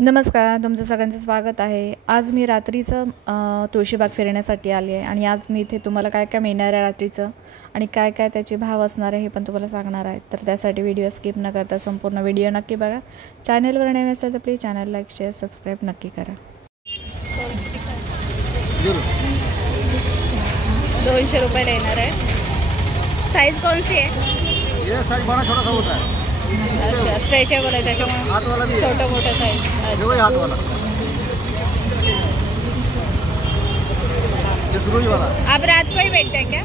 नमस्कार, तुमचं सगळ्यांचं स्वागत आहे। आज मी रात्रीचं तुळशीबाग फिरण्यासाठी आली आहे आणि आज मी इथे तुम्हाला काय काय मिळणार आहे रात्रीचं आणि काय काय त्याचे भाव असणार आहे हे पण तुम्हाला सांगणार आहे। तर त्यासाठी व्हिडिओ स्किप न करता संपूर्ण व्हिडिओ नक्की बघा। चॅनलवर नवीन असेल तर please channel like share subscribe नक्की करा। 200 रुपये लेना है। साइज कौन सी है? ये साइज बड़ा छोटा सा होता है। अच्छा, स्ट्रेचेबल है त्याच्यामुळे हाथ वाला भी है। छोटा मोटा साइज। देखो ये हाथ वाला, ये सुरुई वाला। आप रात को ही बैठते हैं क्या?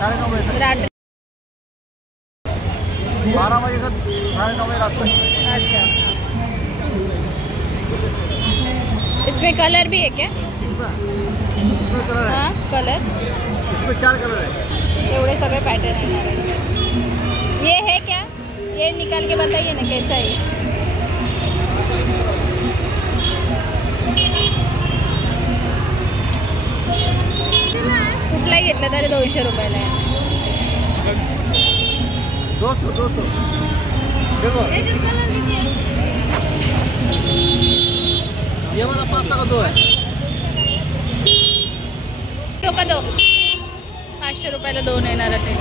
9:30 बजे तक। रात 12 बजे से 9:30 बजे रात तक। अच्छा, इसमें कलर भी है क्या? इसमें कलर है। हाँ, कलर इसमें 4 कलर है। एवढे सगळे पैटर्न है। ये है क्या? ये निकाल के बताइए ना कैसा है। कुठलाही घेतलं तरी 200 रुपयाला आहे। 200 देखो ये वाला 500 का 2 है। तो का 2 500 रुपयाला 2 येणार ते।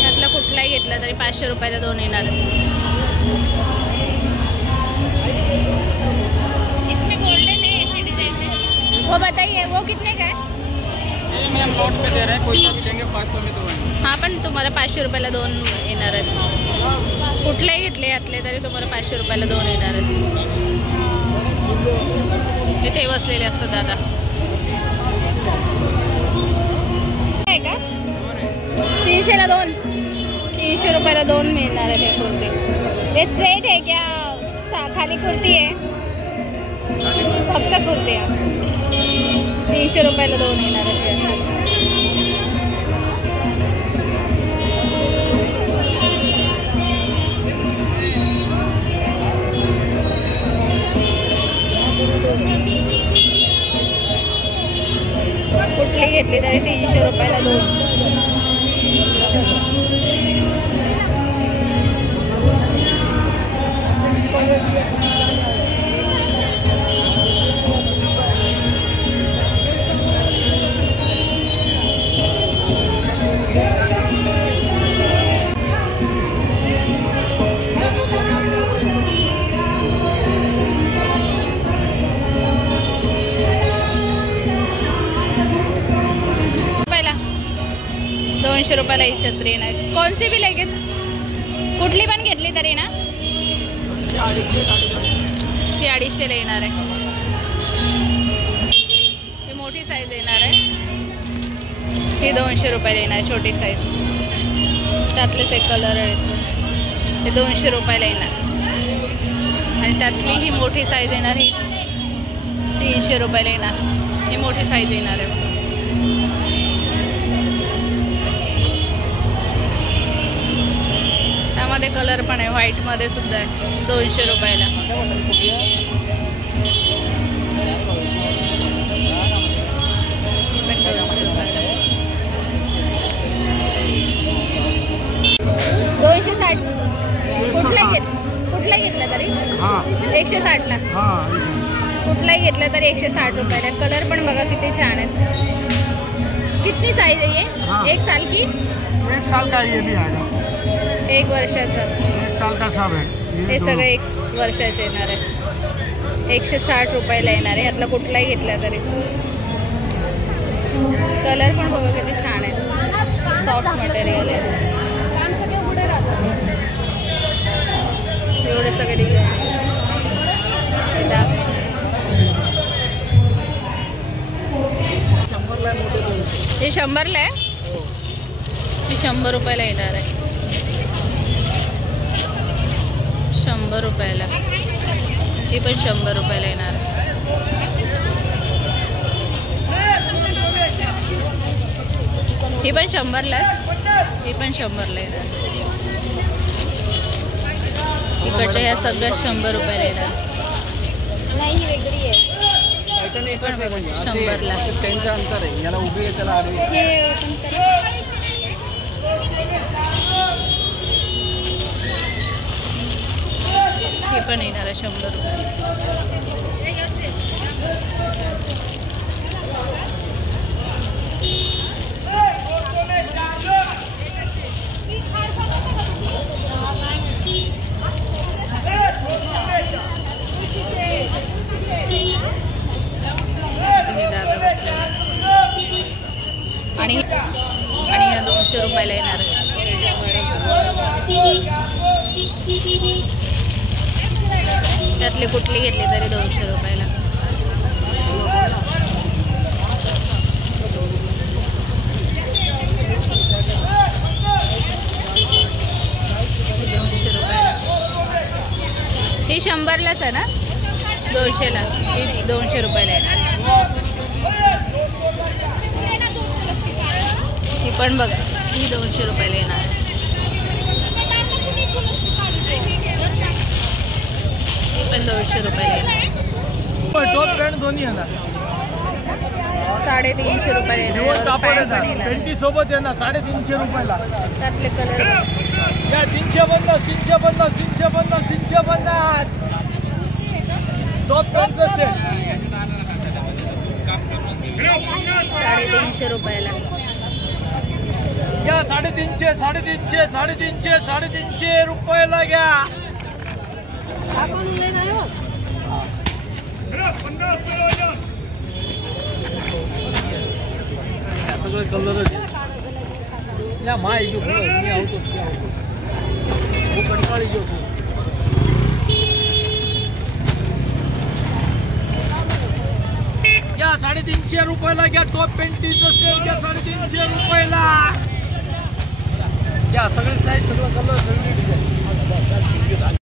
त्यातला कुठलाही घेतला तरी 500 रुपयाला 2 येणार। इसमें गोल्डन है ऐसे डिजाइन में। वो बताइए वो कितने का है? ये मैम लॉट पे दे रहे हैं, कोई सा भी लेंगे 500 में तो। हाँ, पण तुम्हाला 500 रुपयाला 2 येणार आहेत। कुठलेही घेतले यातले तरी तुम्हाला 500 रुपयाला 2 येणार आहेत। इथे बसलेले असतात दादा। आहे का? 300 ला 2। 300 रुपयाला 2 मिळणार आहे ते कुर्ती। ये सेट है क्या? खाली कुर्ती है? फक्त कुर्ती आहे। 300 रुपयाला 2 येणार आहे ते। कुठली घेतली तरी 300 रुपयाला 2। ₹200 रुपयाला ही छत्री येणार। कौन सी भी लेगे कुठली पण घेतली तरी ना ती 250 येणार आहे। ही मोठी साईज येणार आहे। ही 200 रुपयाला येणार छोटी साईज। त्यातलेच एक कलर आहेत ते 200 रुपयाला येणार आणि त्यातली ही मोठी साईज येणार ही 300 रुपयाला येणार। ही मोठी साईज येणार आहे। त्यामध्ये कलर पण आहे, व्हाईट मध्ये सुद्धा आहे 200 रुपयाला। 260 कुठलाही घेतलं तरी 160 ला। कुठलाही घेतलं तरी 160 रुपयाला। कलर पण बघा किती छान आहेत। कितनी साइज है ये? 1 साल की? 1 साल का ये भी आएगा। 1 वर्षाचा। 1 साल का सब है। हे सगळे 1 वर्षाचे येणार आहे। 160 रुपयाला येणार आहे। यातला कुठलाही घेतला तरी। कलर पण बघा किती छान आहे, सॉफ्ट मटेरियल आहे। एवढे सगळे डिझाईन हे 100 ला आहे। हे 100 रुपयाला येणार आहे। 100 रुपयाला। ही पण 100 रुपयाला येणार आहे। ही पण 100 ला। ही पण 100 ला येणार। इकडच्या ह्या सगळ्या 100 रुपयाला येणार। नाही ही वेगळी आहे। 100 ला। त्यांचं अंतर आहे, याला उभी आहे त्याला आडवी आहे। ही पण येणार आहे 100 रुपये. हे दादा बसले आणि ह्या 200 रुपयाला येणार आहे. त्यातले कुठले घेतले तरी 200 रुपयाला. ही 100लाच आहे ना, 200ला. ही 200 रुपयाला येणार. ही पण बघा, ही 200 रुपयाला येणार आहे. ही पण 200 रुपयाला येणार. टॉप पॅन्ट दोन्ही येणार. 350 रुपयाला येणार. पेंटी सोबत येणार 350 रुपयाला. त्यातले कलर या 350 350 350 350 टॉप पॅन्टचं सेट 350 रुपयाला. घ्या 350 350 350 350 रुपयाला घ्या. सगळे कलरच या माय जो मी आवतो वो कंटाळी जो या 350 रुपयाला घ्या. टॉप पेंटीचं सेट घ्या 350 रुपयाला. या सगळे साईज सगळं कलर सगळी डिझाईन